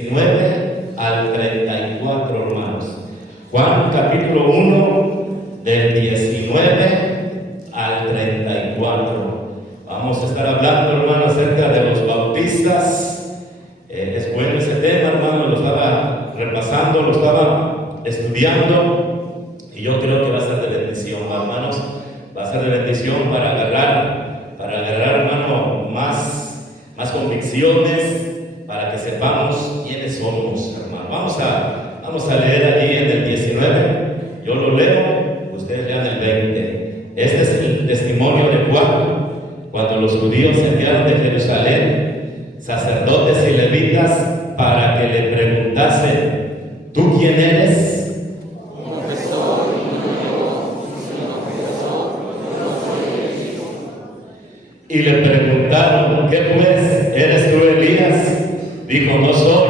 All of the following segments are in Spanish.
19 al 34, hermanos. Juan capítulo 1, del 19 al 34. Vamos a estar hablando, hermanos, acerca de los bautistas. Es bueno ese tema, hermano, lo estaba repasando, lo estaba estudiando, y yo creo que va a ser de bendición, hermanos. Va a ser de bendición para agarrar, hermano, más convicciones, para que sepamos quiénes somos, hermano. Vamos a leer allí en el 19. Yo lo leo, ustedes lean el 20. Este es el testimonio de Juan, cuando los judíos enviaron de Jerusalén sacerdotes y levitas para que le preguntasen: ¿tú quién eres? Y le preguntaron: ¿qué pues? ¿Eres tú Elías? Dijo: no soy.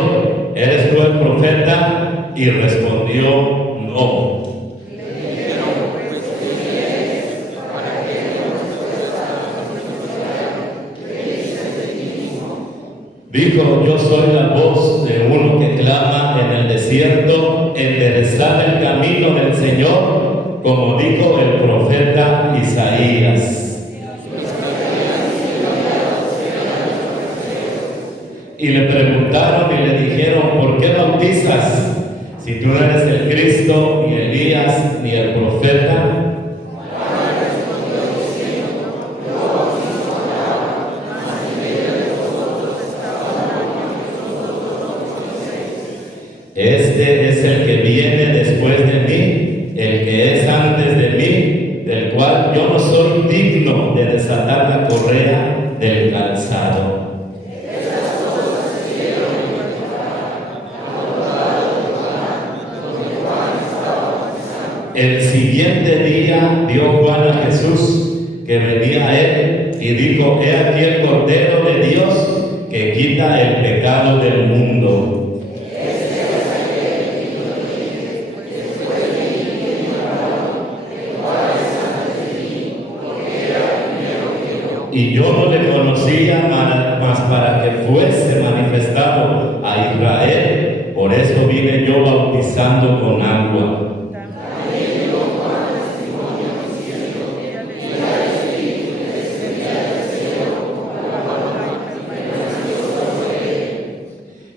¿Eres tú el profeta? Y respondió: no. Dijo: yo soy la voz de uno que clama en el desierto, enderezad el camino del Señor, como dijo el profeta Isaías. Y le preguntaron y le dijeron: ¿por qué bautizas si tú no eres el Cristo, ni Elías, ni el profeta? Este es el que viene después de mí, el que es antes de mí, del cual yo no soy digno de desatar la correa del calzado. El siguiente día vio Juan a Jesús que venía a él y dijo: he aquí el Cordero de Dios que quita el pecado del mundo. Y yo no le conocía, mas para que fuese manifestado a Israel, por eso vine yo bautizando con agua.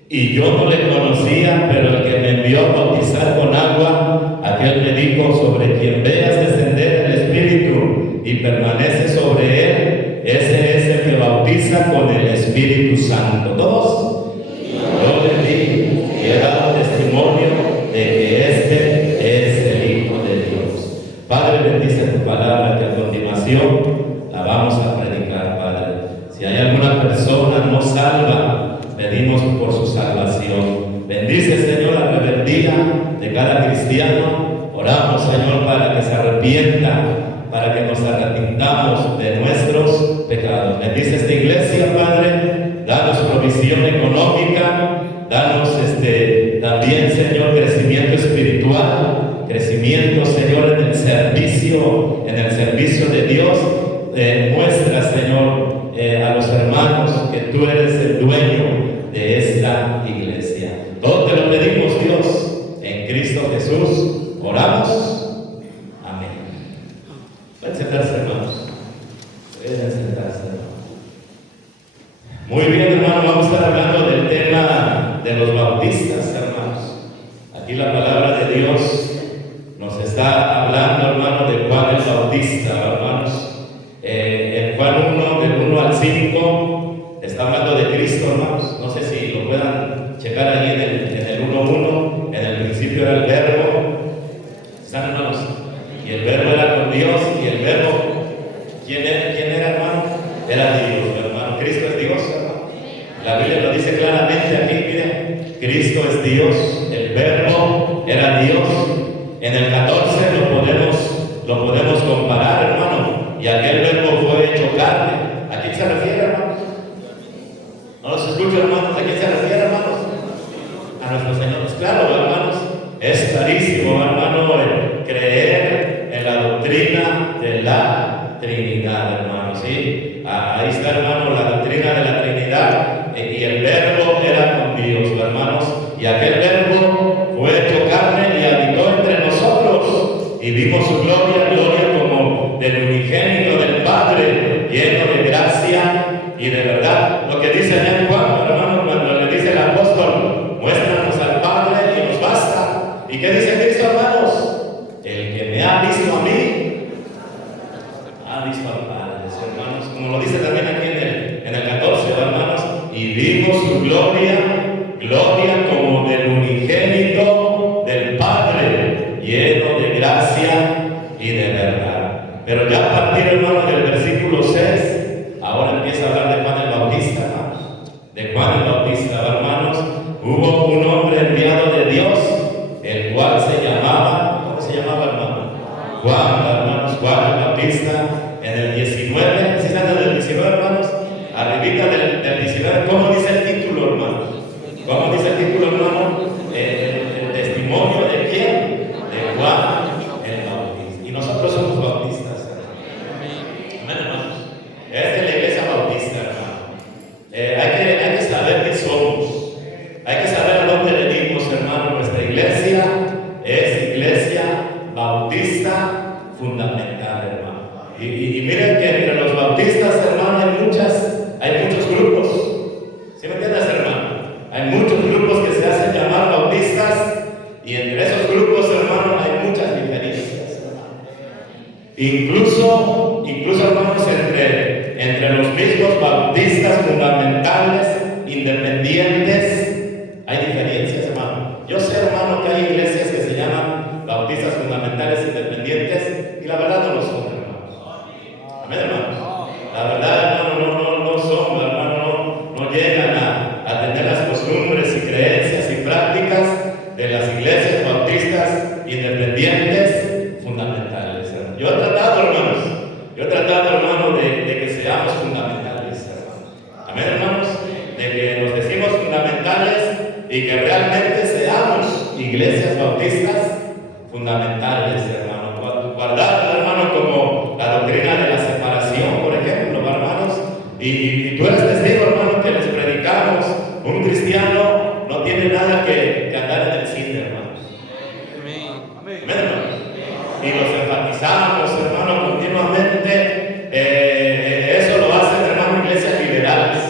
Y yo no le conocía, pero el que me envió a bautizar con agua, aquel me dijo: sobre quien veas descender el Espíritu y permanece sobre él, ese es el que bautiza con el Espíritu Santo. ¿Todos? Yo le dije y he dado testimonio de que este es el Hijo de Dios. Padre, bendice tu palabra, que a continuación la vamos a predicar, Padre. Si hay alguna persona no salva, pedimos por su salvación. Bendice, Señor, la rebeldía de cada cristiano. Oramos, Señor, para que se arrepienta, para que nos arrepintamos de nuestros pecados. Bendice esta iglesia, Padre. Danos provisión económica. Danos también, Señor, crecimiento espiritual. Crecimiento, Señor, en el servicio de Dios. Muestra, Señor, a los hermanos que tú eres el dueño de esta iglesia. Todo te lo pedimos, Dios, en Cristo Jesús. Oramos. Amén. Pueden sentarse, hermanos. Pueden sentarse, hermanos. Muy bien, hermano, vamos a estar hablando del tema de los bautistas, hermanos. Aquí la palabra de Dios nos está hablando, hermano, de Juan el Bautista, hermanos. En Juan 1, del 1 al 5, está hablando de Cristo, hermanos. No sé si lo puedan checar allí en el 1:1. En el principio era el Verbo. ¿Están, hermanos? Y el Verbo era con Dios, y el Verbo, ¿quién era, hermano? Era Dios, hermano. Cristo es Dios, hermano. La Biblia lo dice claramente aquí, miren. Cristo es Dios, el Verbo era Dios. En el 14 lo podemos comparar, hermano. Y aquel Verbo fue hecho carne. ¿A quién se refiere, hermanos? ¿No los escucho, hermanos? ¿A quién se refiere, hermanos? A nuestro Señor. Pues claro, hermanos, es clarísimo, hermano, el creer en la doctrina de la Trinidad, hermanos. ¿Sí? Ahí está, hermano, la doctrina de la Trinidad. Y el Verbo era con Dios, hermanos. hermanos, y aquel verbo fue hecho carne y habitó entre nosotros, y vimos su gloria, gloria como del unigénito del Padre, lleno de gracia y de verdad. Lo que dice en Juan, hermano, cuando le dice el apóstol, muéstranos al Padre y nos basta. ¿Y qué dice Cristo, hermanos? El que me ha visto a mí, ha visto al Padre, hermanos. Como lo dice también aquí en el 14, hermanos, y vimos su gloria, gloria como del unigénito del Padre, lleno de gracia y de verdad. Pero ya a partir, hermano, del versículo 6, ahora empieza a hablar de Juan el Bautista, hermanos. De Juan el Bautista, hermanos. Hubo un hombre enviado de Dios, el cual se llamaba, ¿cómo se llamaba, hermano? Juan, hermanos, Juan el Bautista. En el 19, ¿sí están en el 19, hermanos? Arribita del 19, ¿cómo dice el título, hermano? ¿Cómo dice el título, hermano? El testimonio de quién? De Juan el Bautista. Y nosotros somos bautistas, hermano. Amén, hermanos. Esta es la iglesia bautista, hermano. Hay que saber qué somos. Hay que saber a dónde venimos, hermano. Nuestra iglesia es iglesia bautista fundamental, hermano. Y miren que entre los bautistas, hermano, hay muchos grupos. ¿Sí me entiendes, hermano? Hay muchos grupos que se hacen llamar bautistas, y entre esos grupos, hermano, hay muchas diferencias, hermano. Incluso, hermanos, entre los mismos bautistas fundamentales, independientes, hay diferencias, hermano. Yo sé, hermano, que hay iglesias que se llaman bautistas fundamentales independientes, y la verdad no lo son, hermano. Amén, hermano. La verdad, hermano, no son, hermano, no llegan a tener las costumbres y creencias y prácticas de las iglesias bautistas independientes fundamentales, hermano. Yo he tratado, hermano, de que seamos fundamentales, hermano. Amén, hermanos. De que nos decimos fundamentales y que realmente seamos iglesias bautistas fundamentales, hermano. Guardar, hermano, como la doctrina de la separación, por ejemplo, hermanos. Y tú eres testigo, hermano, que les predicamos. Un cristiano no tiene nada que andar en el cine, hermanos. Amén, hermanos. Y los enfatizamos, hermano, continuamente. Eso lo hacen, hermano, iglesias liberales.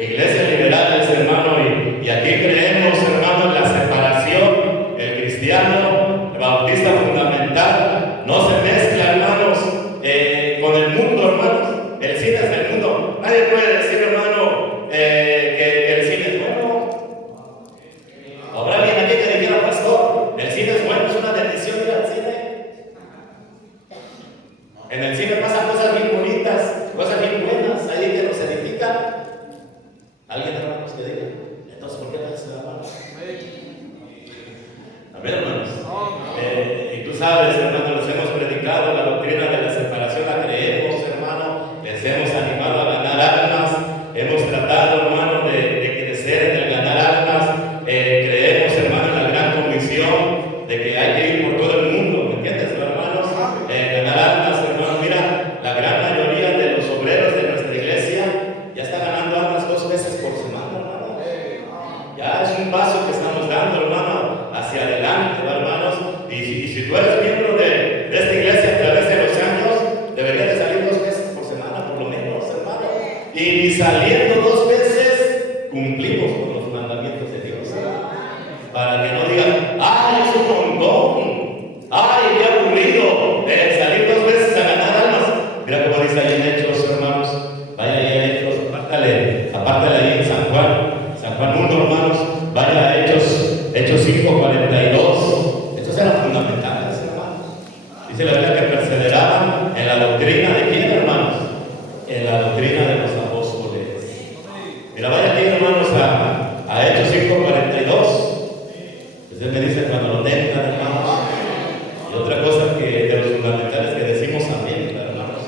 Iglesias liberales, hermano. Y aquí creemos, hermano, en la separación. El cristiano, el bautista fundamental, no se mezcla, hermanos, con el mundo, hermanos. El cine es del mundo. Nadie puede decir, hermano, que el cine es bueno. Habrá alguien aquí que dijera, pastor, el cine es bueno, es una bendición ir al cine. En el cine pasan cosas bien bonitas, cosas bien buenas, ahí que nos edifican. ¿Alguien, hermanos, que diga? Entonces, ¿por qué no se la mano? Amén, hermanos. Y tú sabes, hermano, les hemos predicado la doctrina de la separación, la creemos, hermano, les hemos animado a ganar almas, hemos tratado, hermano, de crecer en el ganar almas, creemos, hermano, en la gran comisión de que hay que ir por todo el mundo, ¿me entiendes, hermanos? Ganar almas, hermano, mira, la gran mayoría de los obreros de nuestra iglesia ya están ganando almas 2 veces por semana, hermano. Ya es un paso que estamos dando, hermano, hacia adelante, hermanos. Y si tú eres miembro de esta iglesia a través de los años, deberías de salir 2 veces por semana, por lo menos, hermano. Y saliendo 2 veces, cumplimos con los mandamientos de Dios, hermano. Para que no digan, ¡ay, es un montón! ¡Ay, qué aburrido! Salir 2 veces a ganar almas. Mira cómo dice ahí en Hechos, hermanos. Vaya ahí en Hechos, apártale ahí en San Juan 1, hermanos. Vaya a Hechos 5:42. Estos eran fundamentales, hermanos. Dice la Biblia que perseveraban en la doctrina de quién, hermanos. En la doctrina de los apóstoles. Mira, vaya aquí, hermanos, a Hechos 5:42. Usted me dice cuando lo tengan, hermanos. Y otra cosa que de los fundamentales que decimos amén, hermanos.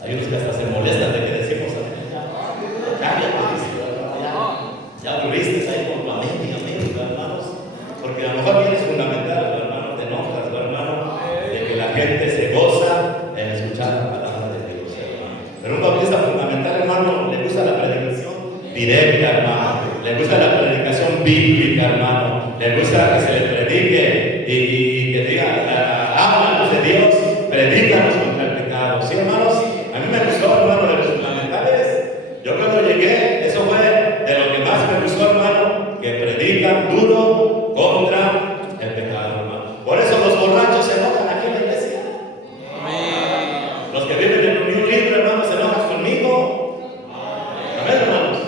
Hay unos que hasta se molestan de que decimos amén. Ya aburriste ahí con tu amén y amén, hermanos. Porque a lo mejor vienes fundamental, hermano, te enojas, hermano, de que la gente se goza en escuchar la palabra de Dios, hermano. Pero un bautista fundamental, hermano, le gusta la predicación directa, hermano. Le gusta la predicación bíblica, hermano. Le gusta que se le predique y que diga, háblanos de Dios, predícanos contra el pecado. Sí, hermanos, a mí me gustó, hermano, de los fundamentales. Yo cuando llegué, eso fue de lo que más me gustó, hermano, que predican duro contra el pecado, hermano. Por eso los borrachos se enojan aquí en la iglesia. Amén. Los que viven en unión libre, hermano, se enojan conmigo. Amén, hermanos.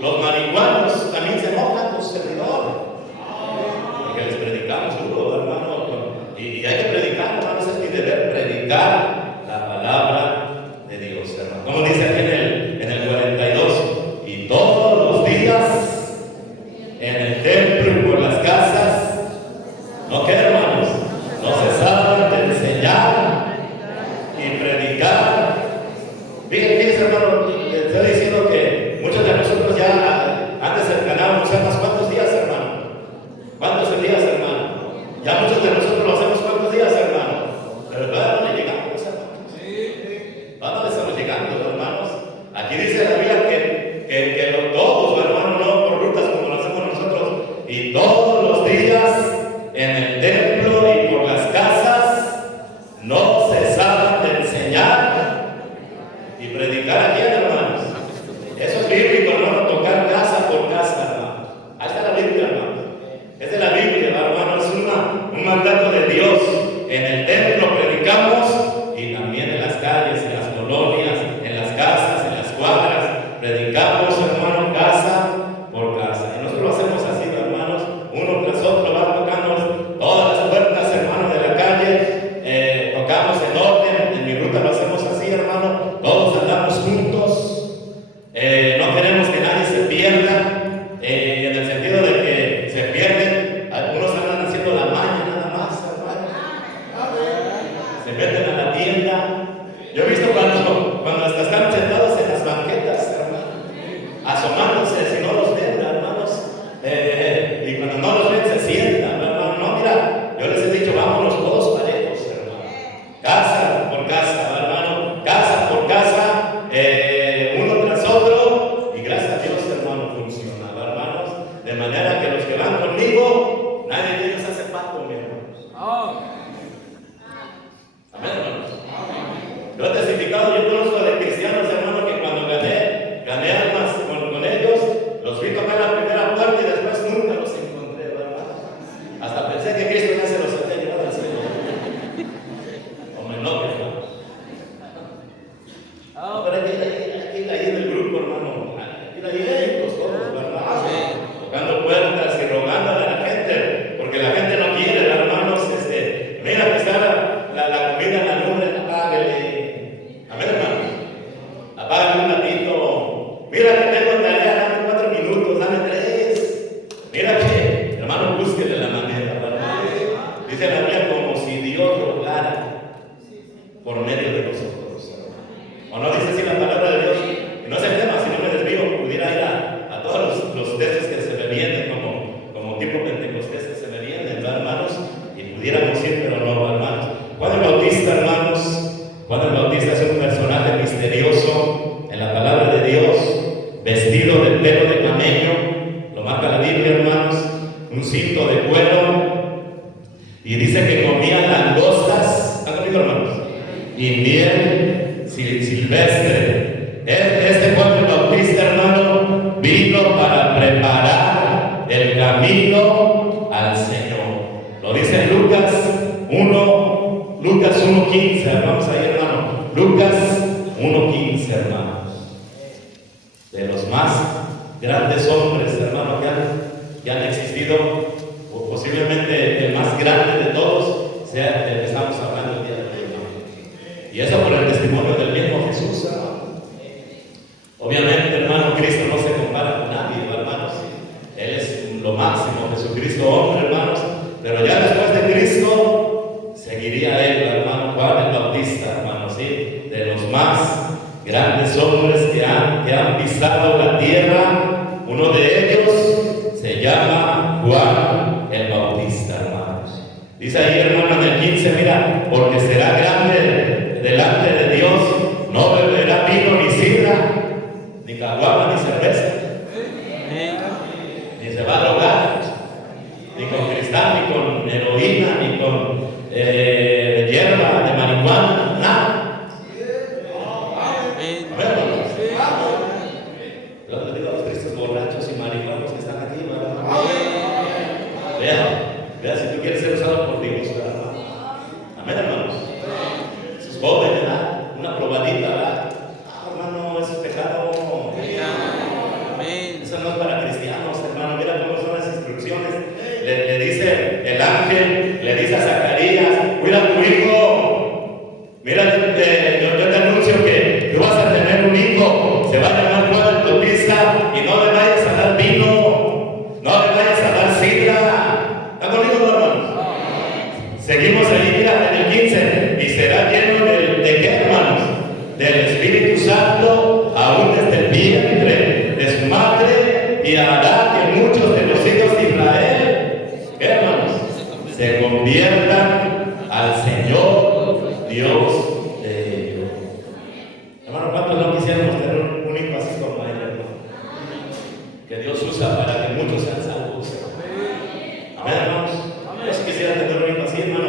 Los marihuanos también se enojan con su servidor. Porque les predicamos duro, hermano. Y hay que predicar, hermano, ese es mi deber, predicar la palabra de Dios, hermano. Como dice aquí en el 42, y todos los días en el templo y por las casas, ¿no qué, hermanos? No cesaban de enseñar y predicar. Fíjense, hermano, le estoy diciendo que muchos de nosotros ya antes ganábamos unos cuantos días, hermano. ¿Cuántos días, hermano? Ya muchos de nosotros lo hacemos cuántos días, hermano. Pero todavía no le llegamos, hermanos. Todavía no le estamos llegando, hermanos. Aquí dice la Biblia que todos, hermano, no por rutas como lo hacemos nosotros, y todos los días en el templo y por las casas no cesaban de enseñar y predicar a quién, hermanos. Eso es bíblico, hermano, tocar casa por casa, hermano. Ahí está la Biblia, hermano. Es de la Biblia, hermano, es un mandato de Dios. En el templo predicamos y también en las calles, en las colonias, en las casas, en las cuadras, predicamos, hermano, casa por casa. Y nosotros lo hacemos así, hermanos, uno tras otro, va tocando todas las puertas, hermano, de la calle, tocamos en orden. En mi ruta lo hacemos así, hermano, todos andamos juntos, no queremos que nadie se pierda, en el sentido de que se pierden, algunos andan haciendo la maña nada más, hermano, se meten a la tienda. Yo he visto cuando hasta están sentados en las banquetas, hermano, asomándose, si no los ven, hermanos, y cuando no los ven se sientan, hermano. No, mira, yo les he dicho, vámonos todos parejos, hermano, casa por casa, hermano, casa por casa, uno tras otro, y gracias a Dios, hermano, funciona, hermanos, de manera que los que van conmigo, nadie de ellos hace pato, mi hermano. Amén, hermanos. Yo he testificado, yo conozco de cristianos, hermano, que cuando gané almas con ellos, los vi tocar la primera puerta y después nunca los encontré, hermano. Hasta pensé que Cristo ya se los había llevado al cielo. O me enoje, hermano. Pero aquí en el grupo, hermano, aquí la llevamos todos, ¿verdad? Tocando puertas y rogándole a la gente, porque la gente no quiere, hermanos, mira que está la comida en la nube, apáguele. Amén, hermanos. Apágame un ratito. Mira que tengo tarea, dame 4 minutos, dame 3. Mira que, hermano, búsquele la manera, hermano. Dice la Biblia como si Dios rogara por medio de nosotros. ¿O no dice así la palabra de Dios? Y no es el tema, si no me desvío, pudiera ir a todos los textos que se me vienen, como tipo Pentecostés que se me vienen, ¿verdad, hermanos? Y pudiéramos ir, pero no, hermanos. Juan el Bautista, hermanos. Juan el Bautista es un personaje misterioso en la palabra de Dios, vestido de pelo de camello, lo marca la Biblia, hermanos, un cinto de cuero, y dice que comía langostas, ¿están conmigo, hermanos? Y miel silvestre. Este Juan el Bautista, hermano, vino para preparar el camino al Señor. Lo dice Lucas 1:15, vamos a ir, hermano. Lucas 1:15, hermanos. De los más grandes hombres, hermano, que han existido, o posiblemente el más grande de todos, sea el que estamos hablando el día de hoy, hermano. Y eso por el testimonio del mismo Jesús, hermano. Obviamente, hermano, Cristo no se compara con nadie, hermanos. Él es lo máximo, Jesucristo hombre, hermanos. Pero ya después de Cristo, seguiría él, hermano, Juan el Bautista, hermano, ¿sí? De los más grandes hombres que han pisado la tierra. Uno de ellos se llama Juan el Bautista, hermanos. Dice ahí, hermano, en el 15, mira, porque será grande delante de Dios, no beberá vino ni sidra, ni caguama, ni cerveza, ni se va a drogar. Vea, si tú quieres ser usado por Dios, ¿verdad? Amén, hermanos. Sus jóvenes, ¿verdad? Una probadita, ¿verdad? Hermano, eso es pecado. Eso no es para cristianos, hermano. Mira cómo son las instrucciones. Le dice el ángel, le dice a Zacarías: cuida a tu hijo. Mira, yo te anuncio que tú vas a tener un hijo. Se va a llamar Juan el Bautista, y no le vayas a dar vino, no le vayas a dar sidra. ¿Está conmigo, hermano? Seguimos ahí, mira, en el 15. Y será lleno ¿de qué, hermanos? Del Espíritu Santo, aún desde el vientre de su madre, y hará que muchos de los hijos de Israel, ¿qué, hermanos?, se conviertan al Señor Dios de ellos. Hermano, ¿cuántos no quisiéramos tener un hijo así como él, hermano? Que Dios usa para que muchos sean salvos. Amén, hermanos. Yo sí quisiera tener un hijo así, hermano,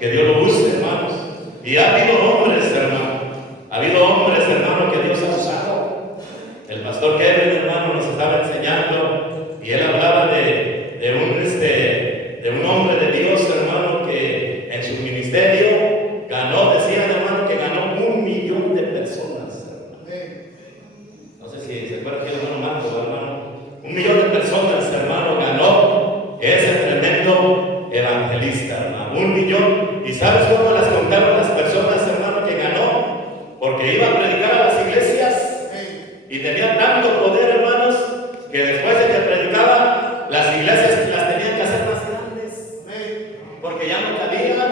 que Dios lo use, hermanos. Y ha habido hombres, hermano. Ha habido hombres, hermano, que Dios ha usado. El pastor Kevin, hermano, nos estaba enseñando, y él hablaba de un hombre de Dios, hermano, que en su ministerio ganó, decían, hermano, que ganó 1 millón de personas. No sé si se acuerda que el hermano Marco, hermano. 1 millón de personas, hermano, ganó ese tremendo evangelista, hermano. 1 millón. ¿Y sabes cómo las contaron las personas, hermano, que ganó? Porque iba a predicar a las iglesias y tenía tanto poder, hermanos, que después de que predicaba, las iglesias las tenían que hacer más grandes, porque ya no cabían.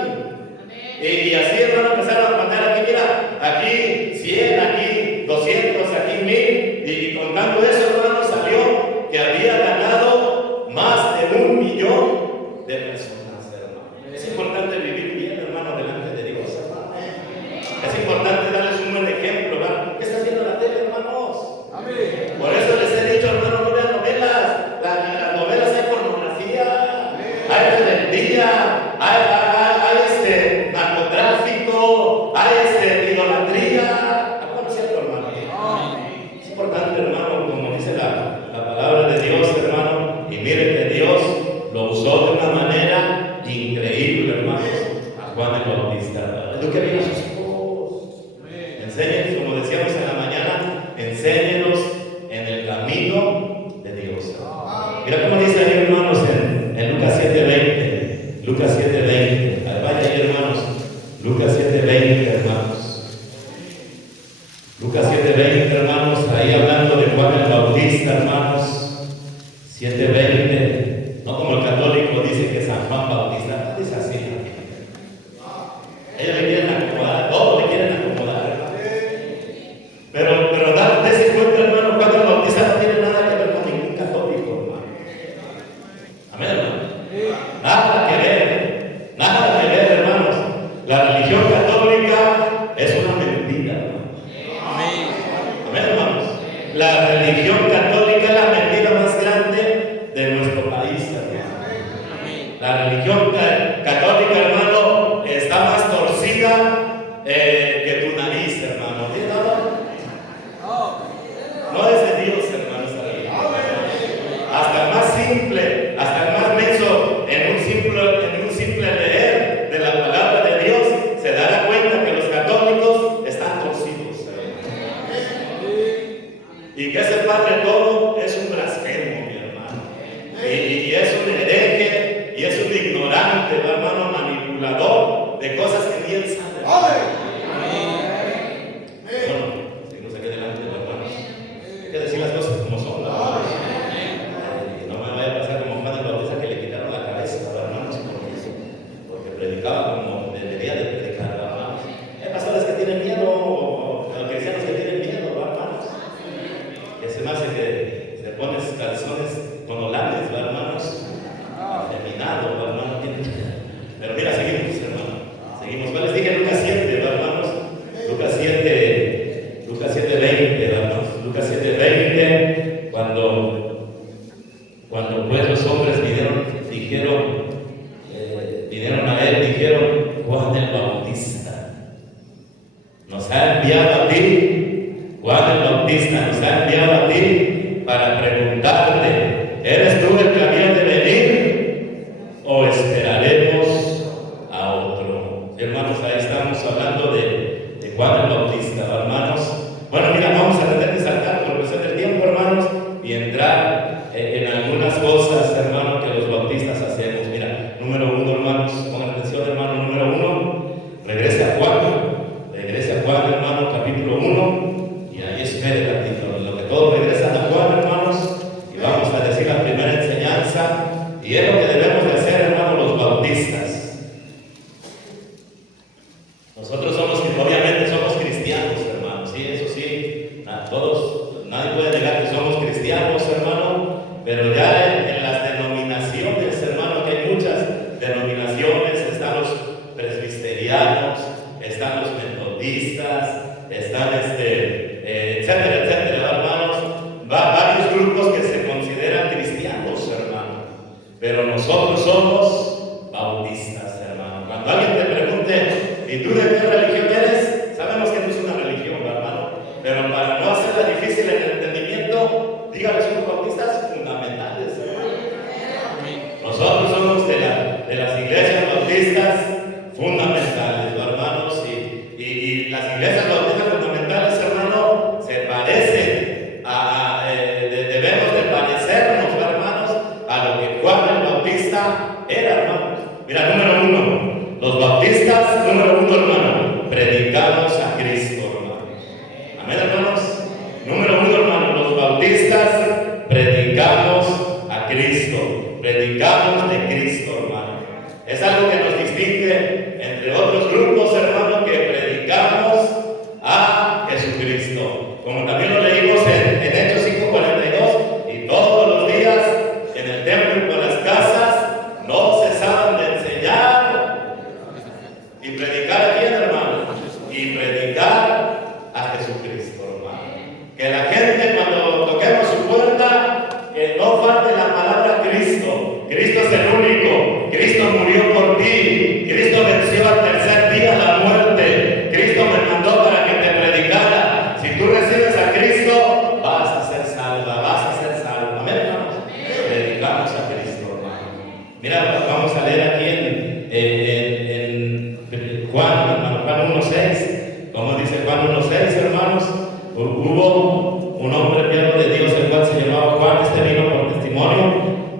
Y así, hermano, empezaron a mandar aquí, mira, aquí 100, aquí 200, aquí 1000, y contando eso, hermano, salió que había ganado más de 1 millón de personas, hermano. Es importante vivir bien, hermano, delante de Dios, hermano. Es importante darles un buen ejemplo, hermano. ¿Qué está haciendo la tele, hermanos? Amén. Por eso les he dicho, hermano, no vean novelas. Las novelas hay pornografía, hay rebeldía, hay narcotráfico, hay idolatría. ¿No es cierto, hermano? Es importante, hermano, como dice la palabra de Dios, hermano. Y mire que Dios lo usó de una manera increíble, hermanos, a Juan el Bautista. Eduque bien a sus hijos. Enséñenos, como decíamos en la mañana, enséñenos en el camino de Dios. Mira cómo dice ahí, hermanos, en Lucas 7:20. Lucas 7:20. Vaya ahí, hermanos. Lucas 7:20, hermanos. Lucas 7:20, hermanos. Ahí hablando de Juan el Bautista, hermanos. 7:20. No como el católico dice que San Juan Bautista. Es así. Ellos le quieren acomodar, todos le quieren acomodar. Pero dése cuenta, hermano, Juan el Bautista no tiene nada que ver con ningún católico, hermano. Amén, hermano. Nada que ver, hermanos. La religión católica es una mentira, hermano. Amén, hermanos. La religión católica es la mentira más grande de nuestro país, hermano. La religión católica, hermano, está más torcida que tu nariz, hermano. ¿Tienes nada? No es de Dios, hermano, esta religión. Hasta el más simple, hasta el más menso, en un simple leer de la palabra de Dios, se dará cuenta que los católicos están torcidos, hermano. Y que ese Padre todo es un blasfemo, mi hermano. Y es un hereje, y es un ignorante, hermano, manipulador de cosas que ni él sabe. Seguimos aquí adelante, hermanos. Hay que decir las cosas como son, ¿no? No me vaya a pasar como Juan el Bautista, que le quitaron la cabeza, hermanos, porque predicaba como debería de predicar, hermanos. Hay pastores que tienen miedo, o cristianos que tienen miedo, hermanos. Que se me hace que se pones calzones con holanes, hermanos. Afeminado, hermano. Pero mira, seguimos, hermano. Seguimos. ¿Cuál les dije? Lucas 7, hermanos. Lucas 7:20, hermanos. Lucas 7:20, cuando pues los hombres vinieron a él, dijeron: Juan el Bautista nos ha enviado a ti. Juan el Bautista nos ha enviado a ti para preguntarte: ¿eres tú el que había de venir algunas cosas, hermano, que los bautistas hacemos. Mira, número uno, hermanos, pongan atención, hermano, número uno, regrese a Juan, hermano, capítulo 1, y ahí espere tantito, lo que todos regresan a Juan, hermanos, y vamos a decir la primera enseñanza, y es lo que debemos de hacer, hermano, los bautistas. Nosotros obviamente somos cristianos, hermanos, sí, eso sí, nadie puede negar que somos cristianos, hermano, pero ya en las denominaciones, hermano, que hay muchas denominaciones, están los presbiterianos, están los metodistas, están etcétera, etcétera, hermanos, varios grupos que se consideran cristianos, hermano, pero nosotros somos bautistas, hermano. Cuando alguien te pregunte, ¿y tú de qué religión eres? Sabemos que no es una religión, hermano, pero para no hacerla difícil en el entendimiento, dígale, somos bautistas fundamentales, hermano. Nosotros somos de las iglesias bautistas fundamentales, hermanos, y las iglesias bautistas fundamentales, hermano, se parecen debemos de parecernos, hermanos, a lo que Juan el Bautista era, hermano. Mira, número uno, los bautistas, número uno, hermano, predicamos a Cristo, hermano. Amén, hermanos. Número uno, hermano, los bautistas predicamos a Cristo, predicamos de Cristo, hermano. Es algo que nos distingue entre otros grupos, hermano, que predicamos a Jesucristo. Como también lo leímos en Hechos 5:42, y todos los días en el templo y por las casas no cesaban de enseñar y predicar a quién, hermano, y predicar a Jesucristo, hermano. Que la gente, cuando toquemos su puerta, que no falte la palabra Cristo. Cristo es el único. Cristo murió por ti. Cristo venció al tercer día la muerte. Cristo me mandó para que te predicara. Si tú recibes a Cristo, vas a ser salva, vas a ser salvo. Amén, hermanos. Predicamos a Cristo, hermano. Mira, vamos a leer aquí en Juan, hermano, Juan 1:6. ¿Cómo dice Juan 1:6, hermanos? Hubo un hombre enviado de Dios, el cual se llamaba Juan. Vino por testimonio.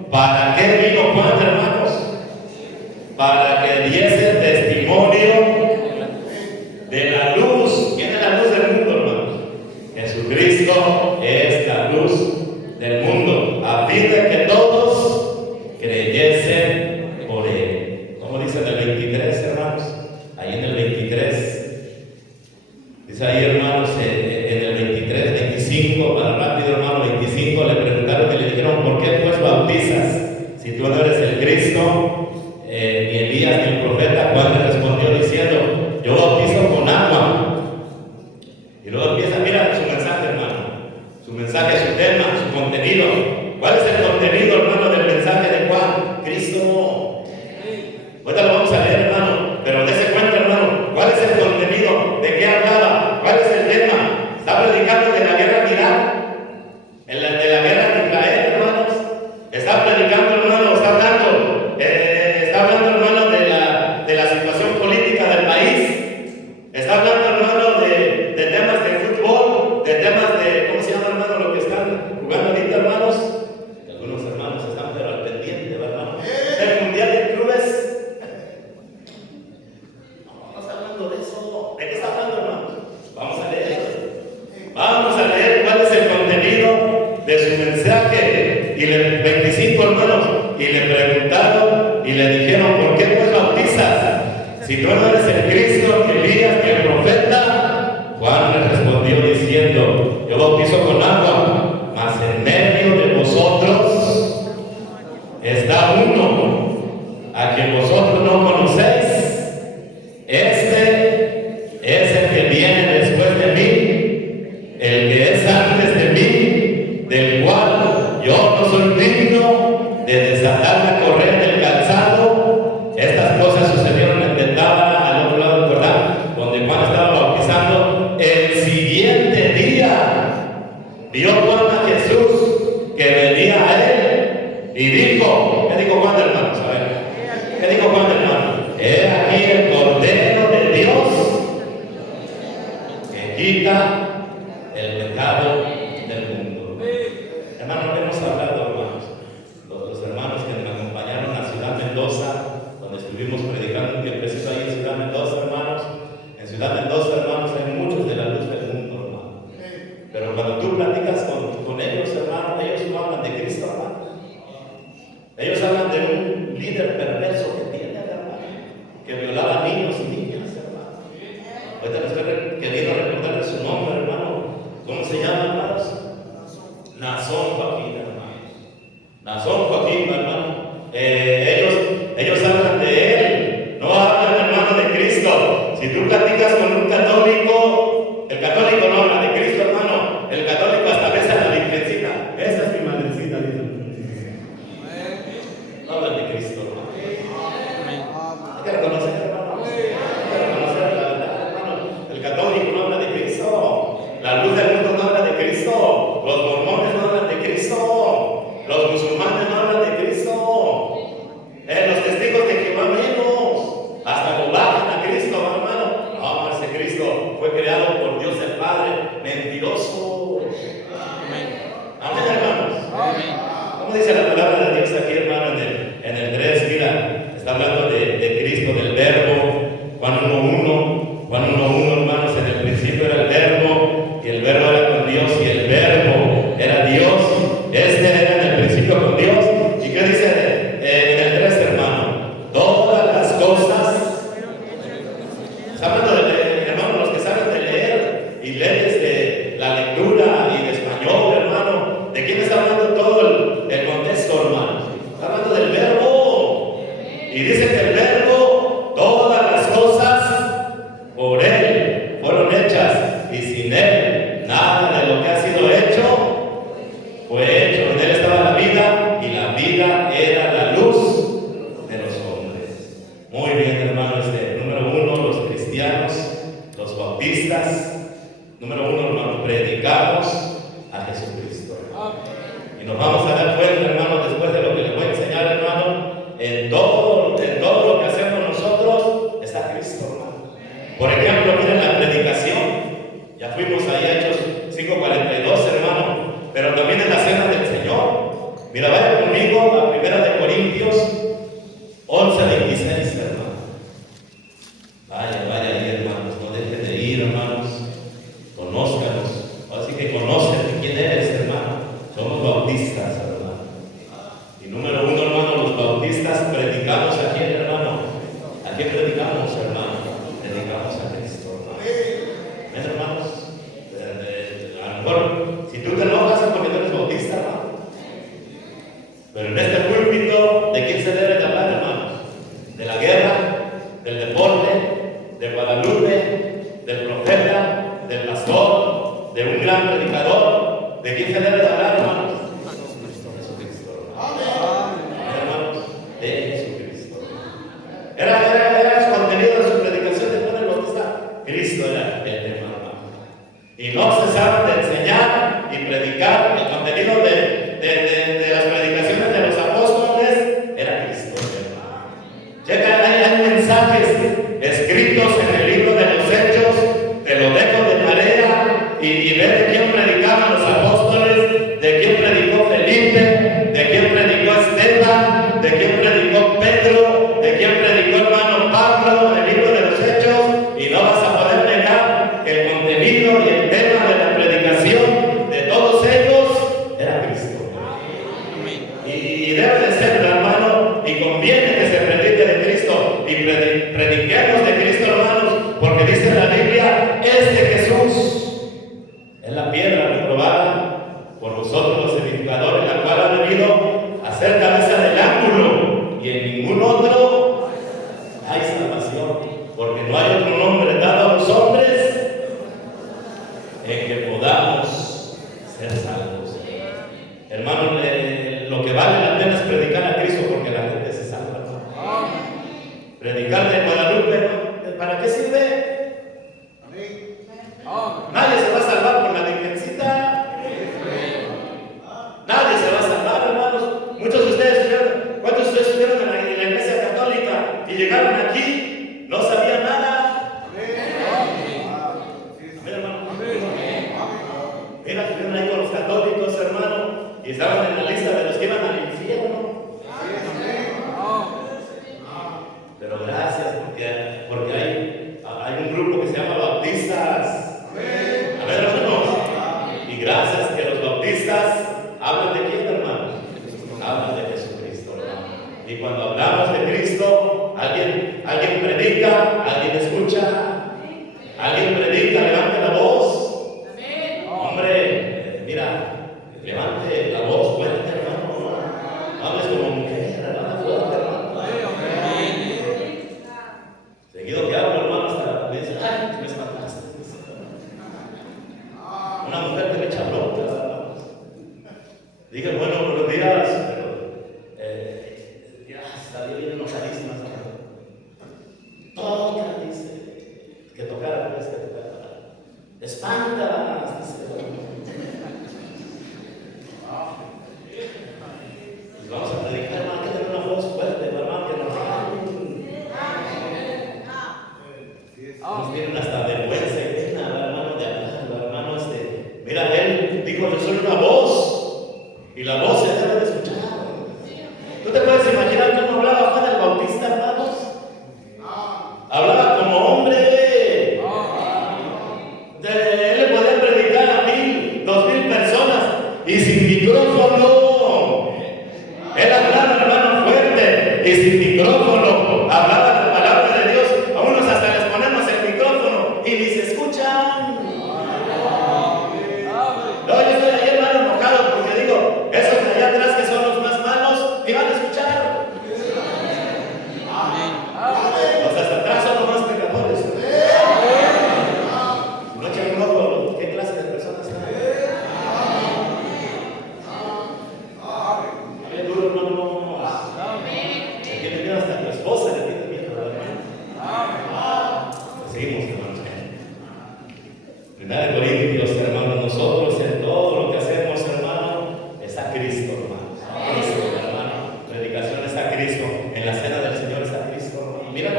¿Para qué vino Juan, hermanos? Para que diese testimonio de la luz. ¿Quién es la luz del mundo, hermanos? Jesucristo es la luz del mundo, a fin de que todos creyesen por él. ¿Cómo dice en el 23, hermanos? Ahí en el 23. Dice ahí, hermanos, en el 23, 25, para rápido, hermano, 25, le preguntaron y le dijeron, ¿por qué pues bautizas si tú no eres el Cristo, ni Elías, ni el profeta? Juan le respondió diciendo, yo bautizo con agua. Y luego empieza, mira su mensaje, hermano, su mensaje, su tema, su contenido. ¿Cuál es el contenido, hermano, del mensaje de Juan? Cristo. Ahorita lo vamos a leer, hermano, pero dése cuenta, hermano, ¿cuál es el contenido? ¿De qué hablaba? ¿Cuál es el tema? Está predicando de la guerra en Irak, de la guerra en Israel, hermanos. Está predicando, hermano, está hablando, hermano, de la situación política del país. Está hablando, hermano, de temas de fútbol, de temas de, ¿cómo se llama, hermano, lo que están jugando ahorita, hermanos? Algunos hermanos están pero al pendiente, hermano. El Mundial de Clubes. No está hablando de eso. ¿De qué está hablando, hermanos? Vamos a leer. Vamos a leer cuál es el contenido de su mensaje. Y 25, hermanos, y le preguntaron y le dijeron, ¿por qué pues bautizas? Si tú no eres el Cristo, ni Elías, ni el profeta. Juan le respondió diciendo, yo bautizo con agua, mas en medio de vosotros está uno, a quien vosotros no conocéis. Este es el que viene después de mí, el que es antes de mí, del cual yo no soy digno de desatar la correa del calzado. Estas cosas sucedieron en Betábara, al otro lado del Jordán, donde Juan estaba bautizando. El siguiente día vio Juan a Jesús que venía a él y dijo, ¿qué dijo Juan, hermanos? A ver, ¿qué dijo Juan, hermano? He aquí el Cordero de Dios que quita el pecado del mundo. Hermano, hemos hablado, hermanos, Ellos hablan de un líder perverso que tiene, hermano, que violaba niños y niñas, hermano. Ahorita les estoy queriendo recordar su nombre, hermano. ¿Cómo se llama, hermanos? Nazón Joaquín, hermanos. Nazón Joaquín, hermano. Ellos hablan de él, no hablan, hermano, de Cristo. Si tú platicas con un católico, el católico no habla de Cristo, hermano. El católico hasta besa a la virgencita. Esa es mi madrecita, dice. No hablan de Cristo, hermano. Hay que reconocer, hermano. Hay que reconocer la verdad, hermano. El católico no habla de Cristo. La luz del mundo no habla de Cristo. Los mormones no hablan de Cristo. Los musulmanes no hablan de Cristo. Los testigos de Jehová menos. Hasta lo bajan a Cristo, hermano. No, ese Cristo fue creado por Dios el Padre. Mentiroso. Amén, hermanos. ¿Cómo dice la palabra de Dios aquí, hermano, en el 3? Mira, está hablando de Cristo, del Verbo. Juan 1:1, hermanos, en el principio era el Verbo, y el Verbo era con Dios, y el Verbo era Dios. Este era en el principio con Dios. ¿Y qué dice en el 3, hermano? Todas las cosas. Está hablando hermano, los que saben de leer y leyes de la lectura y de español, hermano. ¿De quién está hablando todo el contexto, hermano? Está hablando del Verbo. Y dice que el Verbo, todas las cosas por Él fueron hechas, y sin Él nada de lo que ha sido hecho fue hecho. En Él estaba la vida, y la vida era la luz de los hombres. Muy bien, hermano. Número 1, los cristianos, los bautistas. Número 1, hermano, predicamos a Jesucristo. Y nos vamos a dar cuenta, hermano, después de lo que les voy a enseñar, hermano, en todo lo que hacemos nosotros está Cristo, hermano. Por ejemplo, miren la predicación. Ya fuimos ahí a Hechos 5:42, hermano. Pero también en la cena del Señor. Mira, vaya conmigo a 1 Corintios 11:26, hermano. Vaya ahí, hermanos. No dejen de ir, hermanos. Conózcanos. Así que conócete quién eres, hermano. Somos bautistas, hermano. Y número 1, hermano, los bautistas predicamos a quién, hermano. ¿A quién predicamos, hermano? Predicamos a Cristo, hermano. ¿Ven, hermanos? A lo mejor, si tú te enojas es porque tú eres bautista, hermano. Pero en este púlpito, ¿de quién se debe de hablar, hermanos? De la guerra, del deporte, de Guadalupe, del profeta, del pastor, de un gran predicador. ¿De quién se debe de hablar, hermanos? Jesucristo. Hermanos, de Jesucristo. Era su contenido de su predicación de Juan el Bautista. Cristo era el tema, hermano. Y no cesaron de enseñar y predicar. El contenido de las predicaciones de los apóstoles era Cristo, hermano. Checa, hay mensajes escritos en el libro de los Hechos. Te lo dejo de tarea y ve de quién predicaban los apóstoles, de quién predicó Felipe, de quién predicó Esteban, de quién predicó Pedro, de quién predicó hermano Pablo en el libro de los Hechos. Y no vas a poder negar que el contenido y el tema de la predicación de todos ellos era Cristo. Y debe de ser, hermano, y conviene que se predique de Cristo y prediquemos de Cristo, hermanos, porque dice la Biblia, Jesús es la piedra reprobada por vosotros los edificadores, la cual ha venido a ser cabeza del ángulo, y en ningún otro hay salvación, porque no hay otro nombre dado a los hombres en que podamos ser salvos. Hermano, lo que vale la pena es predicar a Cristo, porque la gente se salva. Predicar de Guadalupe, ¿para qué sirve? Nadie se va a salvar por la virgencita. Nadie se va a salvar, hermanos. Muchos de ustedes, ¿cuántos de ustedes estuvieron en Y cuando hablamos de Cristo, alguien predica, alguien escucha, alguien predica, levante la voz. Hombre, mira, levante la voz fuerte, hermano. No hables como mujer, hermano, fuerte, hermano. Seguido que hablo, hermano, hasta me dice, ay, me espantaste. Una mujer que me echa bronca, hermano. Dije, bueno, buenos días, pero ya está bien enojadísima. Toca, dice, que tocara, pues, que tocara. Espanta, dice. Y vamos a predicar, hermano, que tener una voz fuerte, hermano, que nos tienen hasta vergüenza y pena, hermano, de hablar, hermano. Mira, él dijo, yo soy una voz. Y la voz se debe de escuchar. ¿Tú te puedes imaginar cómo hablaba Juan el Bautista, hermanos? Hablaba como hombre. Él le podía predicar a 1,000, 2,000 personas y sin micrófono. Él hablaba, hermano, fuerte y sin micrófono. Hablaba la palabra de Dios. A unos hasta les ponemos el micrófono y ni se escuchan. No, yo estoy ahí, hermano, enojado porque digo, esos de allá atrás que son los más malos, ni van a escuchar. Los de hasta atrás son los más pecadores. No echen un ojo, ¿qué clase de personas están? Bien duro, hermano. Le tiene miedo hasta tu esposa, le tiene miedo, hermano. Seguimos, hermano. Primera de Corintios, hermano, nosotros en todo lo que hacemos, hermano, es a Cristo, hermano. A Cristo, hermano. Predicación es a Cristo. En la cena del Señor es a Cristo, hermano. Mira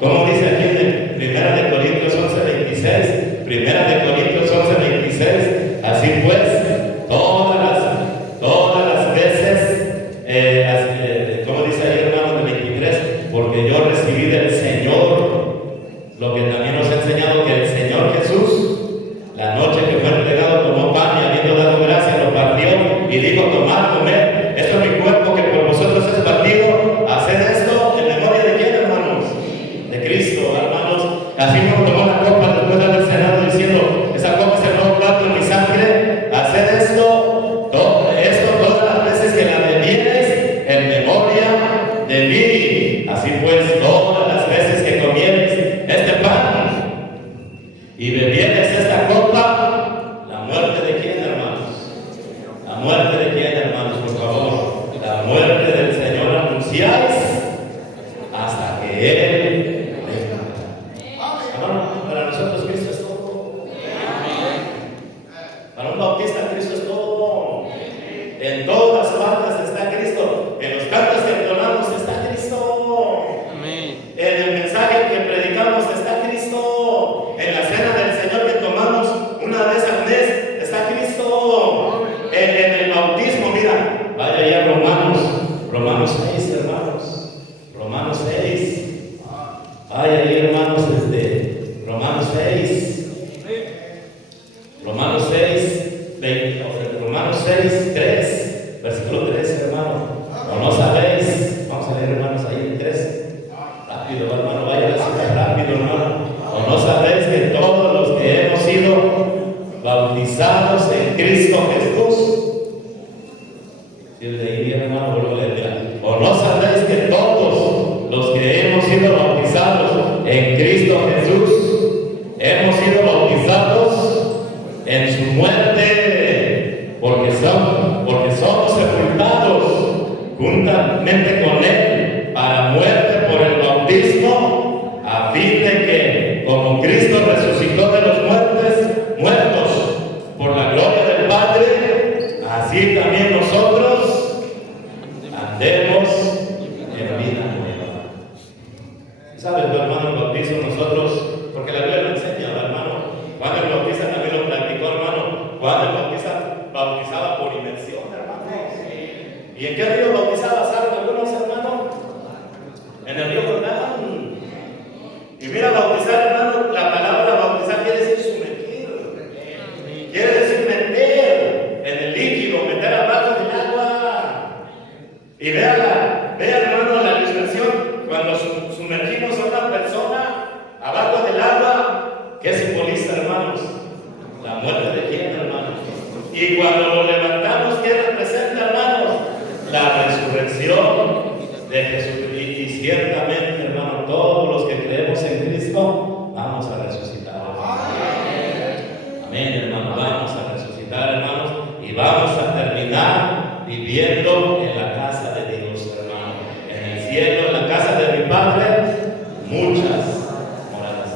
cómo dice aquí en Primera de Corintios 11:26. Primera de Corintios 11:26. Así pues, todas las veces, como dice ahí, hermano, del 23, porque yo recibí del Señor lo que también nos ha enseñado, que el Señor Jesús, la noche que fue entregado, tomó pan y habiendo dado gracias, lo partió y dijo, tomad, comed, esto es mi cuerpo que por vosotros es partido, haced esto en memoria de quién, hermanos, de Cristo, hermanos. Así como tomó la copa después de haber cenado diciendo, esa copa es el nuevo pacto en mi sangre, haced esto todas las veces que la bebiereis en memoria de mí. Así pues, todas las veces que comiereis este pan y bebiereis esta copa, ¿la muerte de quién, hermanos? ¿La muerte de quién, hermanos? Por favor, la muerte del Señor anunciáis hasta que Él venga. Hermano, para nosotros Cristo es todo. Para un bautista Cristo es todo. En todas partes está Cristo. En los cantos que entonamos está Cristo. En el mensaje que predicamos está Cristo. En la cena del Señor que tomamos una vez al mes está Cristo. En el bautismo, mira, vaya ahí a Romanos 6, hermanos. Romanos 6. Vaya ahí, hermanos, Romanos 6. Romanos 6, 20, Romanos 6, 3, versículo 3, hermano. ¿O no sabéis? Vamos a leer, hermanos, ahí el 3. Rápido, hermano, vaya a la cita rápido, hermano. ¿O no sabéis que todos los que hemos sido bautizados en Cristo Jesús? Si el de ahí, hermano, vuelvo a leer. ¿O no sabéis que todos los que hemos sido bautizados en Cristo Jesús hemos sido bautizados en su muerte? Porque somos sepultados juntamente con Él para muerte por el bautismo, a fin de que, como Cristo resucitó de los muertos por la gloria del Padre, así también nosotros andemos en vida nueva. ¿Sabes, hermano, el bautismo nosotros? Porque la Biblia lo enseña, hermano. Juan el Bautista también lo practicó, hermano. Juan el Bautista bautizaba por inmersión, hermano. ¿Y en qué río bautizaba? ¿Saben algunos, hermano? En el río Jordán. Y mira, bautizar, hermano, la palabra bautizar quiere decir sumergir. Quiere decir meter en el líquido, meter abajo del agua. Y vea, hermano, cuando sumergimos a una persona abajo del agua, ¿qué simboliza, hermanos? La muerte de quién, hermanos. Y cuando lo levantamos, ¿qué representa, hermanos? La resurrección de Jesús. Y ciertamente, hermano, todos los que creemos en Cristo vamos a resucitar. Amén, hermano. Vamos a resucitar, hermanos, y vamos a terminar viviendo en la casa de Dios, hermano. En el cielo, en la casa de mi Padre, muchas moradas.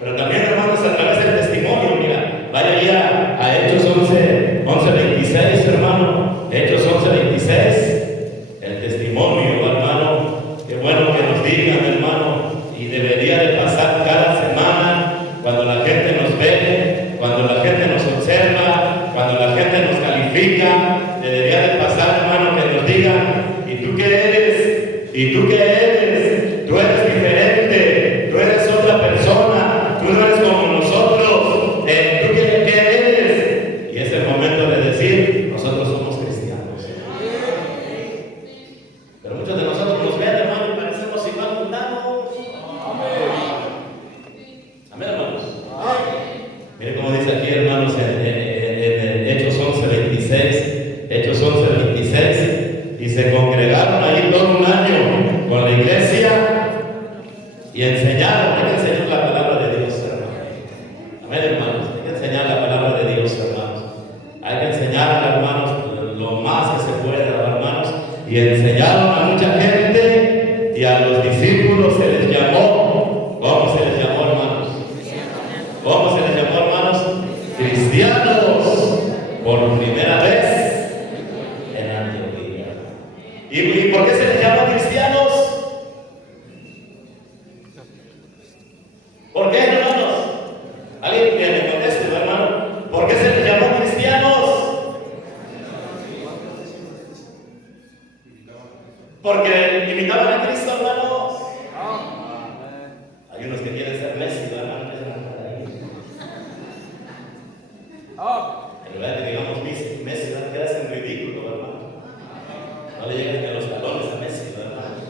Pero también, hermanos, a través del testimonio, mira, vaya ya a Hechos 11:26, hermano. Hechos 11:26. El testimonio, hermano. Qué bueno que nos digan, hermano. Y debería de pasar cada semana cuando la gente nos ve, cuando la gente nos observa, cuando la gente nos califica. Debería de pasar, hermano, que nos digan: ¿y tú qué eres? ¿Y tú qué eres? Tú eres diferente, tú eres otra persona, tú no eres como nosotros. ¿Tú qué eres? Y es el momento de decir: nosotros somos cristianos. Pero muchos de nosotros nos ven, hermano, y parecemos igual mundanos. Amén, hermanos. Mire cómo dice aquí, hermanos, en Hechos 11:26. Hechos 11:26. Y se congregaron ahí todo un año con la iglesia y enseñaron. Hay que enseñar la palabra de Dios, hermanos. Amén, hermanos. Hay que enseñar la palabra de Dios, hermanos. Hay que enseñar, hermanos, lo más que se pueda, hermanos. Y enseñaron a mucha gente, y a los discípulos se les llamó. ¿Cómo se les llamó, hermanos? ¿Cómo se les llamó, hermanos? Cristianos, por primera vez en Antioquía. ¿Y por qué se les llama cristianos? ¿Por qué, hermanos? ¿Alguien que me conteste, hermano? ¿Por qué se les llamó cristianos? Porque imitaban a Cristo, hermanos. Hay unos que quieren ser Messi, hermano. En lugar de que digamos Messi, ¿no? Quedas en ridículo, hermano. No le llegas ni a los talones a Messi, hermano.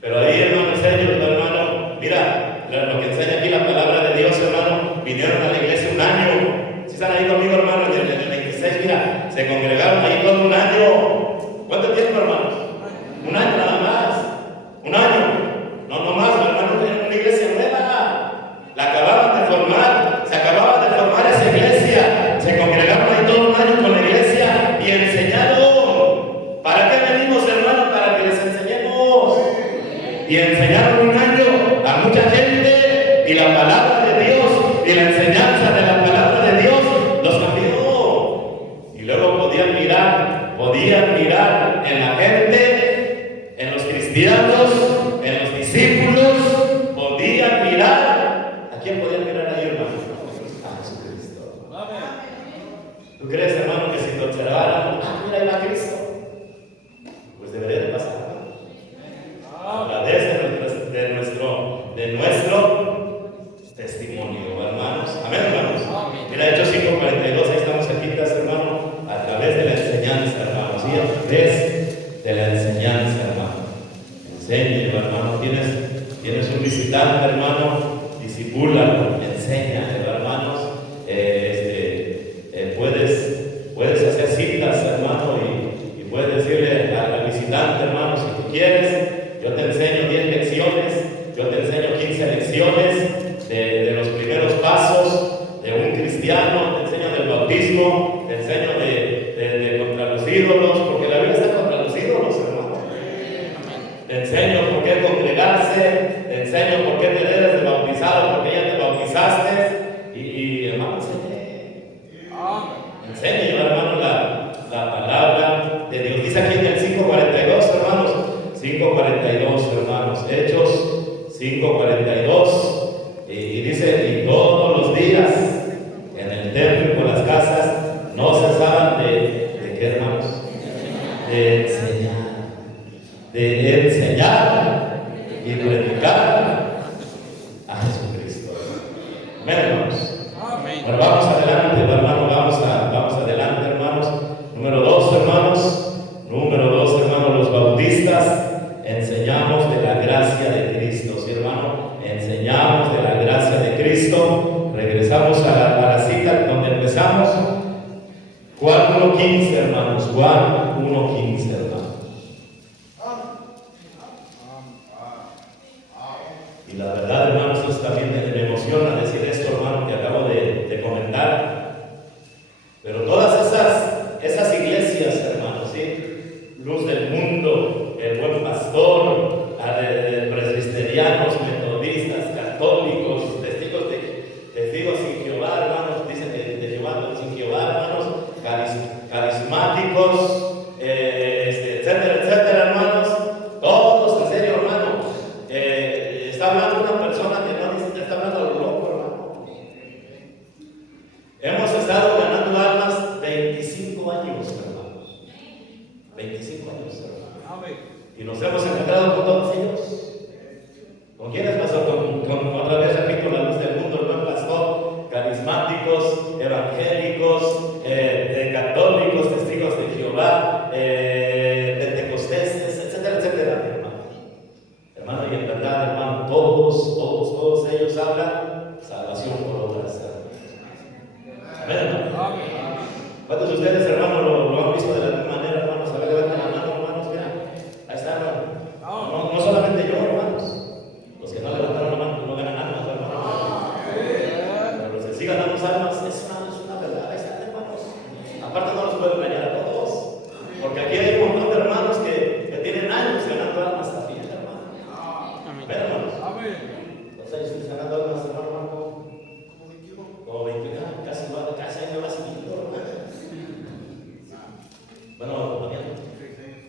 Pero ahí, hermanos, ellos, hermano, mira, lo que enseña aquí la palabra de Dios, hermano, vinieron a la iglesia un año. Si están ahí conmigo, hermano, en el 26, mira, se congregaron ahí todo un año. ¿Cuánto tiempo, hermanos? Un año nada más. Un año. No más, hermano, en una iglesia nueva. La acababan de formar. Se acababa de formar esa iglesia. Se congregaron ahí todo un año con la iglesia y enseñaron. ¿Para qué venimos, hermano? Para que les enseñemos. Y enseñaron un año a mucha gente, y la palabra de Dios y la enseñanza de la palabra de Dios los cambió. Y luego podían mirar en la gente, en los cristianos, en los discípulos, podían mirar. ¿A quién podían mirar ahí, hermano? A Jesucristo. ¿Tú crees, hermano, que si te observaran, mira, ahí va Cristo? Pues debería de pasar. A través de nuestro testimonio, hermanos. Amén, hermanos. Mira, Hechos 5:42, ahí estamos cerquitas, hermano, a través de la enseñanza, hermanos. Sí, a través de la enseñanza, hermano. Enséñalo, hermano. Tienes un visitante, hermano, discipúlalo, enséñalo, hermanos. Puedes hacer citas, hermano, y puedes decirle al visitante, hermano, si tú quieres, yo te enseño 10 lecciones, yo te enseño 15 lecciones de los primeros pasos de un cristiano, te enseño del bautismo, te enseño de contra los ídolos, porque la Biblia está contra los ídolos, hermano. Te enseño por qué congregarse, te enseño por qué te debes de bautizar, porque ya te bautizaste, y hermano, enseña, hermano, la palabra de Dios. Dice aquí en el 5:42, hermanos. 5:42, hermanos. Hechos 5:42. Y dice: y todos los días en el templo y por las casas no cesaban ¿de qué, hermanos? De enseñar y predicar a Jesucristo. Amén, hermanos. Bueno, vamos adelante, hermano, vamos adelante, hermanos. Número 2, hermanos, los bautistas 25 años, hermano. Y nos hemos encontrado con todos ellos. ¿Con quiénes pasó? Con otra vez repito, la luz del mundo, el buen pastor, carismáticos, evangélicos, católicos, testigos de Jehová, pentecostés, etcétera, etcétera, hermano. Hermano, y en verdad, hermano, todos ellos hablan salvación por obras. Amén, hermano. ¿Cuántos de ustedes, hermano, lo han visto de la misma manera, hermanos? A ver, levanten la mano, hermanos, mira. Ahí está, hermano. No solamente yo, hermanos. Los que no levantaron la mano no ganan almas, hermano. Pero los que sigan dando almas, es una verdad. Ahí están, hermanos. Aparte no los puedo engañar a todos. Porque aquí hay un montón de hermanos que tienen años ganando almas también, hermano. Amén, hermanos. ¿Los años que ganando almas, hermano? Como 20 años, casi año más y medio, hermano. Bueno, Damián,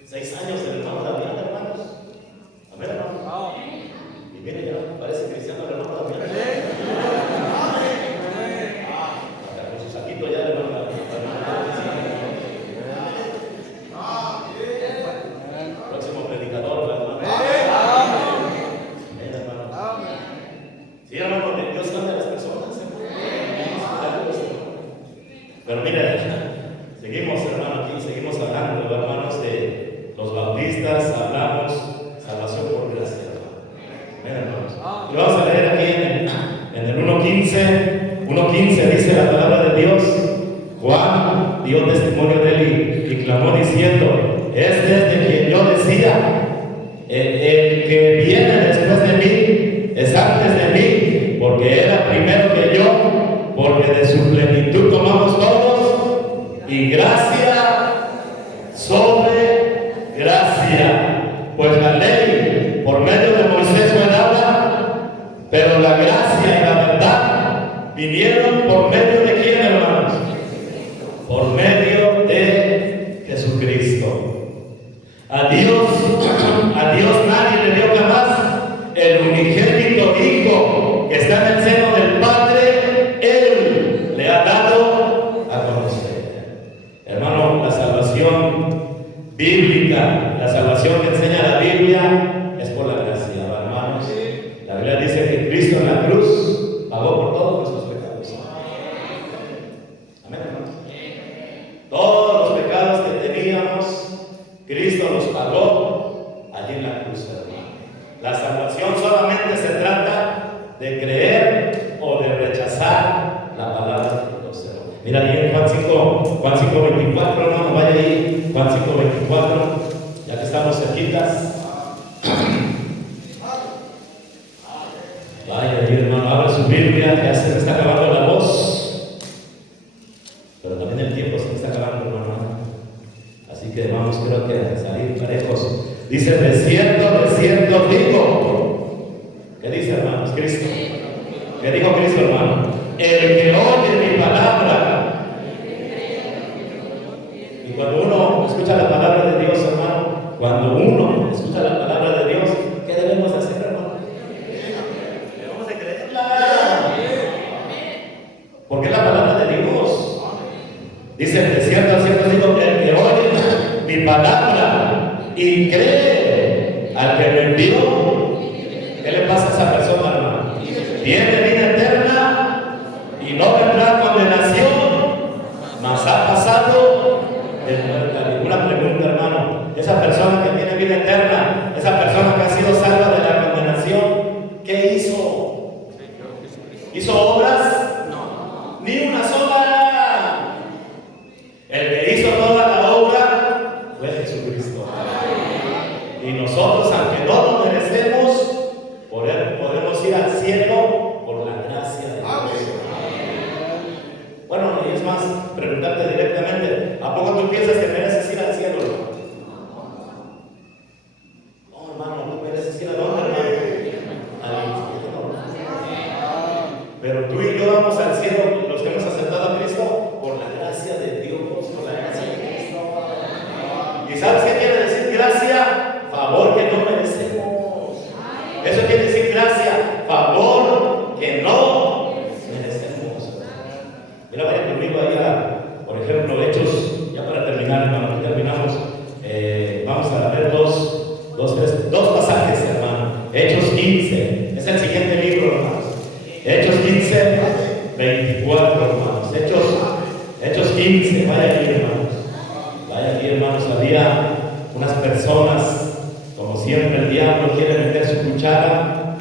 6 años del hermano Damián, hermanos. Amén, hermano. Y viene ya, parece cristiano el hermano Damián. Hasta con su saquito ya, hermano. Próximo predicador, hermano. Amén, hermano. Sí, hermano, Dios cambia a las personas, pero mira, seguimos, hermano, aquí seguimos hablando, hermanos, de los bautistas, hablamos salvación por gracia, hermano. Amén, hermanos. Y vamos a leer aquí en el 1:15 dice la palabra de Dios. Juan dio testimonio de él y clamó diciendo: este es de quien yo decía, el que viene después de mí es antes de mí, porque era primero que yo, porque de su plenitud tomamos todos, y gracia sobre gracia. Pues la ley por medio de Moisés fue dada, pero la gracia y la verdad vinieron por medio de quién, hermanos? Por medio de Jesucristo. A Dios nadie le dio jamás el unigénito Hijo que está en el seno del Padre, Él le ha dado a conocer. Hermano, la salvación bíblica, la salvación que enseña la Biblia es por la gracia, hermanos. La Biblia dice que Cristo en la cruz pagó por todos nuestros pecados. Amén, hermano. Todos los pecados que teníamos, Cristo los pagó allí en la cruz, hermano. La salvación solamente se trata de creer o de rechazar la palabra de Dios, hermano. Mira ahí en Juan 5:24, hermano, vaya ahí, Juan 5:24, ya que estamos cerquitas. Vaya ahí, hermano, abre su Biblia, ya se me está acabando la voz, pero también el tiempo se me está acabando, hermano. Así que vamos, creo que a salir parejos. Dice: de cierto digo. ¿Qué dice, hermanos? Cristo. ¿Qué dijo Cristo, hermano? El que oye mi palabra. Y cuando uno escucha la palabra de Dios, hermano, cuando uno escucha la palabra de Dios, ¿qué debemos hacer, hermano? Debemos de creerla. Porque es la palabra de Dios. Dice: de cierto digo, el que oye mi palabra y cree al que me envió, ¿qué le pasa a esa persona, hermano? Tiene vida eterna y no vendrá condenación, mas ha pasado de muerte a vida. Una pregunta, hermano: esa persona que tiene vida eterna, esa persona que ha sido salva de la condenación, ¿qué hizo? ¿Hizo obras? No, ni una sola. El que hizo toda la obra fue Jesucristo. Y nosotros, aunque no lo merecemos, podemos ir al cielo por la gracia de Dios. Bueno, y es más, preguntarte directamente: ¿a poco tú piensas que mereces ir al cielo, hermano? No, hermano, tú mereces ir a dónde, hermano? Al infierno. Pero tú y yo vamos al cielo, los que hemos aceptado a Cristo, por la gracia de Dios, por la gracia de Cristo. ¿Y sabes qué quiere decir gracia? Favor que no merecemos. Eso quiere decir gracia, favor que no merecemos. Mira, vaya conmigo ahí a, por ejemplo, Hechos, ya para terminar, hermano, terminamos. unas personas, como siempre el diablo quiere meter su cuchara.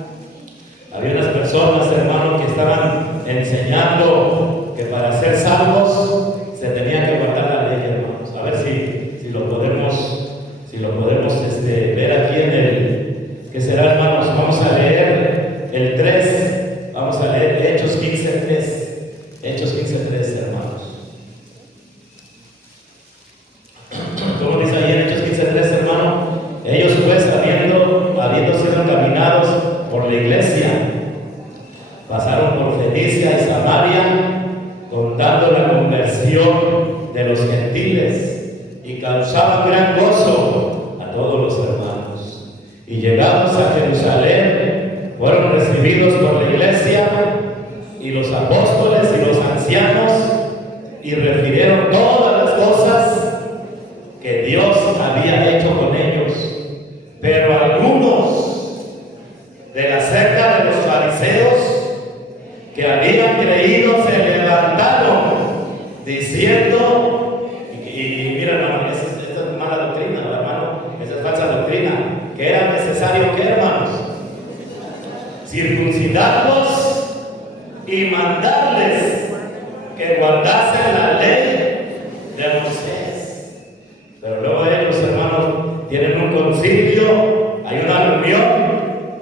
Había unas personas, hermano, que estaban enseñando que para ser salvos se tenía que guardar la ley, hermanos. A ver si lo podemos ver aquí en el, ¿qué será, hermanos? Vamos a leer el 3, vamos a leer Hechos 15:3, Hechos 15:3, hermanos. ¿Cómo dice ahí en Hechos 15:3, hermano? Ellos pues, habiendo sido encaminados por la iglesia, pasaron por Fenicia y Samaria, contando la conversión de los gentiles, y causaban gran gozo a todos los hermanos. Y llegados a Jerusalén, fueron recibidos por la iglesia y los apóstoles y los ancianos, y refirieron todas las cosas que Dios había hecho con ellos. Pero algunos de la secta de los fariseos que habían creído se levantaron diciendo, y mira, hermano, esta es mala doctrina, hermano, esa es falsa doctrina, que era necesario, ¿qué, hermanos? Circuncidarlos y mandarles que guardasen la ley de Moisés. Pero luego ellos, hermanos, tienen un concilio, hay una reunión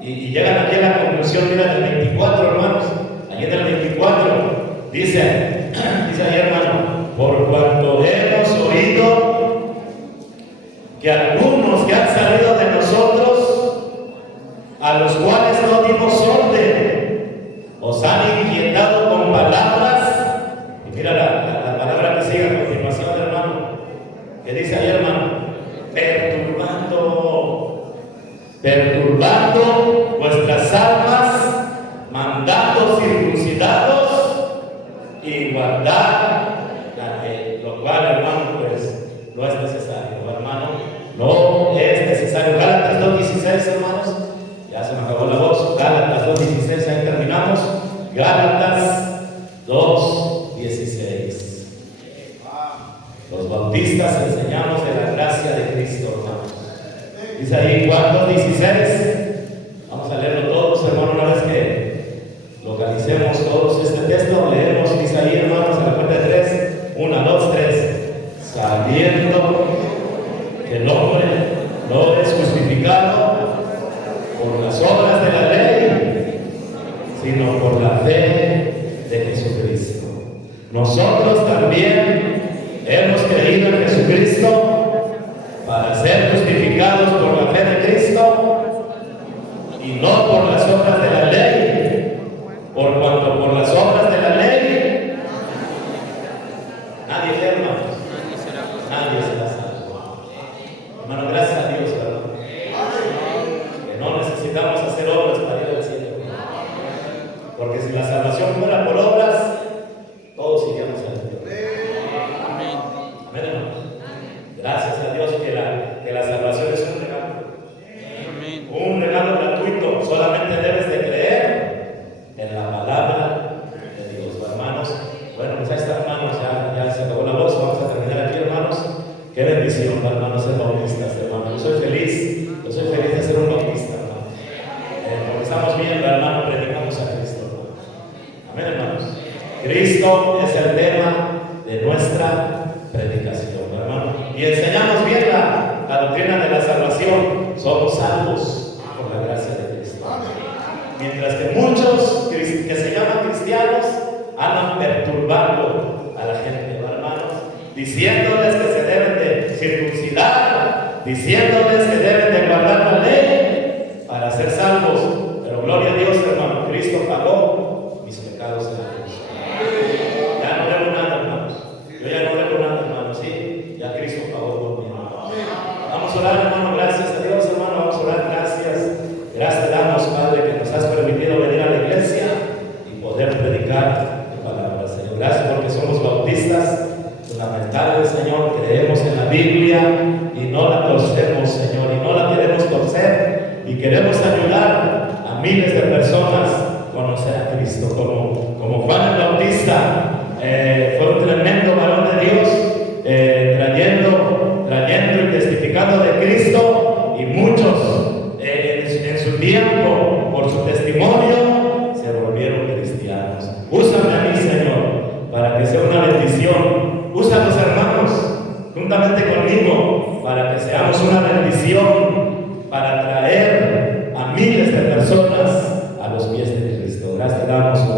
y llegan aquí a la conclusión, mira, del 24, hermanos. Allí en el 24 dice ahí, hermano, por cuanto hemos oído que algunos que han salido de nosotros, a los cuales no dimos orden, os han inquietado con palabras. Y mira la palabra que sigue a continuación, hermano, que dice ahí, hermano, perturbando vuestras almas, mandando circuncidados y guardar la ley, lo cual, hermano, pues no es necesario, hermano, no es necesario. Gálatas 2:16, hermanos, ya se me acabó la voz. Gálatas 2:16, ahí terminamos. Gálatas 2:16. Los bautistas enseñamos de la gracia de Cristo, hermanos. Dice ahí Juan 2:16. Vamos a leerlo todos, hermano, una vez que localicemos todos este texto. Leemos, dice ahí, hermanos, a la cuenta de 3. 1, 2, 3. Sabiendo que el hombre no es justificado por las obras de la ley, sino por la fe de Jesucristo. Nosotros también hemos creído en Jesucristo para ser justificados por la fe de Cristo y no por las obras de la ley, por cuanto por las obras de la ley nadie será, hermanos, nadie será salvo. Hermano, gracias a Dios, ¿verdad? Que no necesitamos hacer obras para ir al cielo, porque si la salvación fuera por obras, todos iríamos al cielo. Amén, hermanos. Gracias a Dios que la salvación es un regalo. Amén. Un regalo gratuito. Solamente debes de creer en la palabra de Dios, hermanos. Bueno, pues ahí está, hermanos, ya se acabó la voz. Vamos a terminar aquí, hermanos. Qué bendición, hermanos, ser bautistas, hermanos. Yo soy feliz de ser un bautista, hermano. Porque estamos viendo, hermano, predicamos a Cristo, hermano. Amén, hermanos. Cristo es el tema de nuestra predicación, hermano. Y enseñamos bien la doctrina de la salvación. Somos salvos por la gracia de Cristo. Mientras que muchos que se llaman cristianos andan perturbando a la gente, hermanos, diciéndoles que se deben de circuncidar, diciéndoles que deben de guardar la ley para ser salvos. Pero gloria a Dios, hermano, Cristo pagó mis pecados en la cruz. Ya no debo nada, hermanos. Yo ya no debo nada, hermanos. Sí, ya Cristo pagó por mí. Vamos a orar, hermano. Gracias a Dios, hermano. Vamos a orar. Gracias. Gracias te damos, Padre, que nos has permitido venir a la iglesia y poder predicar tu palabra, Señor. Gracias porque somos bautistas fundamentales, Señor. Creemos en la Biblia y no la torcemos, Señor, y no la queremos torcer, y queremos ayudar a miles de personas a conocer a Cristo, como Juan el Bautista. Fue un tremendo varón de Dios, trayendo y testificando de Cristo tiempo, por su testimonio, se volvieron cristianos. Úsame a mí, Señor, para que sea una bendición. Usa a los hermanos juntamente conmigo para que seamos una bendición, para traer a miles de personas a los pies de Cristo. Gracias te damos.